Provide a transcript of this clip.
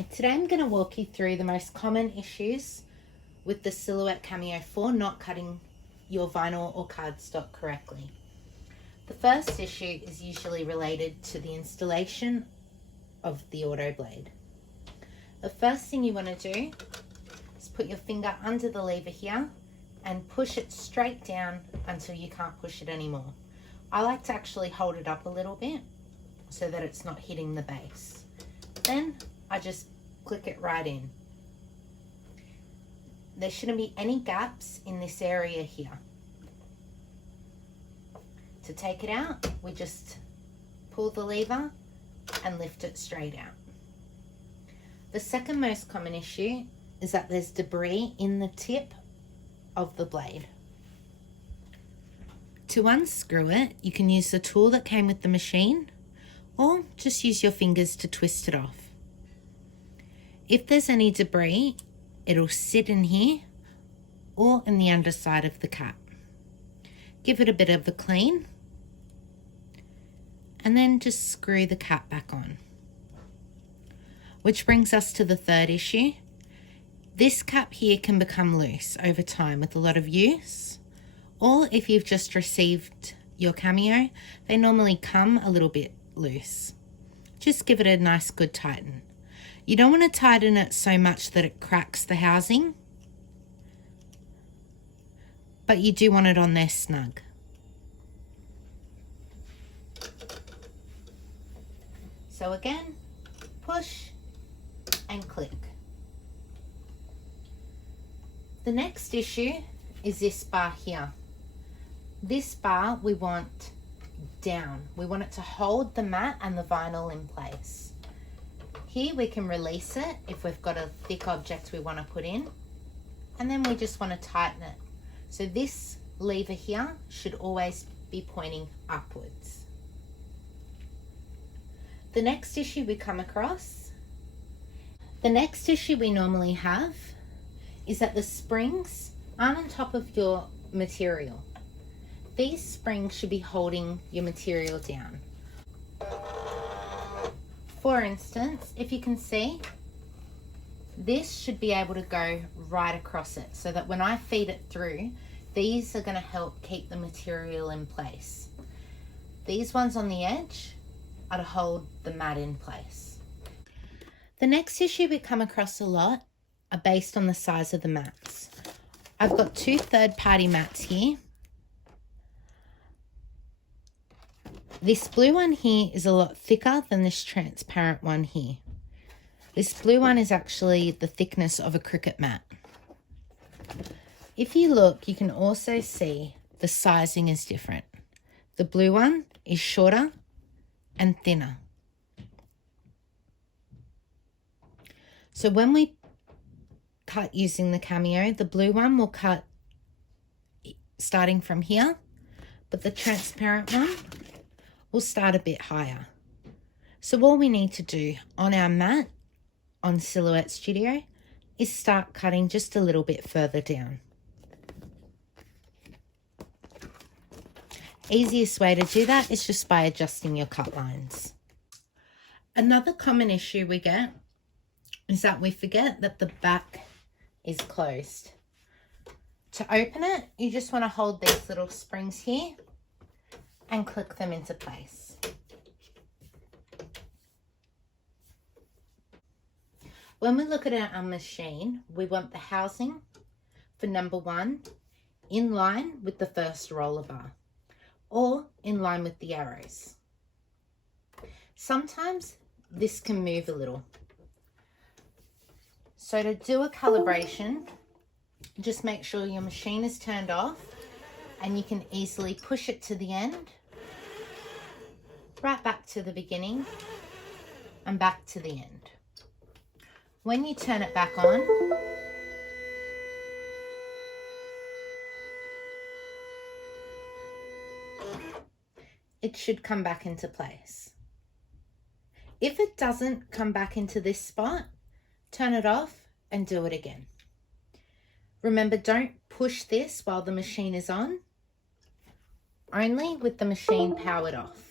Hi, today I'm going to walk you through the most common issues with the Silhouette Cameo for not cutting your vinyl or cardstock correctly. The first issue is usually related to the installation of the Autoblade. The first thing you want to do is put your finger under the lever here and push it straight down until you can't push it anymore. I like to actually hold it up a little bit so that it's not hitting the base. Then I just click it right in. There shouldn't be any gaps in this area here. To take it out, we just pull the lever and lift it straight out. The second most common issue is that there's debris in the tip of the blade. To unscrew it, you can use the tool that came with the machine, or just use your fingers to twist it off. If there's any debris, it'll sit in here or in the underside of the cap. Give it a bit of a clean and then just screw the cap back on. Which brings us to the third issue. This cap here can become loose over time with a lot of use, or if you've just received your Cameo, they normally come a little bit loose. Just give it a nice good tighten. You don't want to tighten it so much that it cracks the housing, but you do want it on there snug. So again, push and click. The next issue is this bar here. This bar we want down. We want it to hold the mat and the vinyl in place. Here we can release it if we've got a thick object we want to put in, and then we just want to tighten it. So this lever here should always be pointing upwards. The next issue we come across, the next issue we normally have is that the springs aren't on top of your material. These springs should be holding your material down. For instance, if you can see, this should be able to go right across it so that when I feed it through, these are going to help keep the material in place. These ones on the edge are to hold the mat in place. The next issue we come across a lot are based on the size of the mats. I've got two third-party mats here. This blue one here is a lot thicker than this transparent one here. This blue one is actually the thickness of a cricket mat. If you look, you can also see the sizing is different. The blue one is shorter and thinner. So when we cut using the Cameo, the blue one will cut starting from here, but the transparent one will start a bit higher. So all we need to do on our mat on Silhouette Studio is start cutting just a little bit further down. Easiest way to do that is just by adjusting your cut lines. Another common issue we get is that we forget that the back is closed. To open it, you just want to hold these little springs here and click them into place. When we look at our machine, we want the housing for number 1 in line with the first roller bar or in line with the arrows. Sometimes this can move a little. So to do a calibration, just make sure your machine is turned off and you can easily push it to the end, right back to the beginning and back to the end. When you turn it back on, it should come back into place. If it doesn't come back into this spot, turn it off and do it again. Remember, don't push this while the machine is on, only with the machine powered off.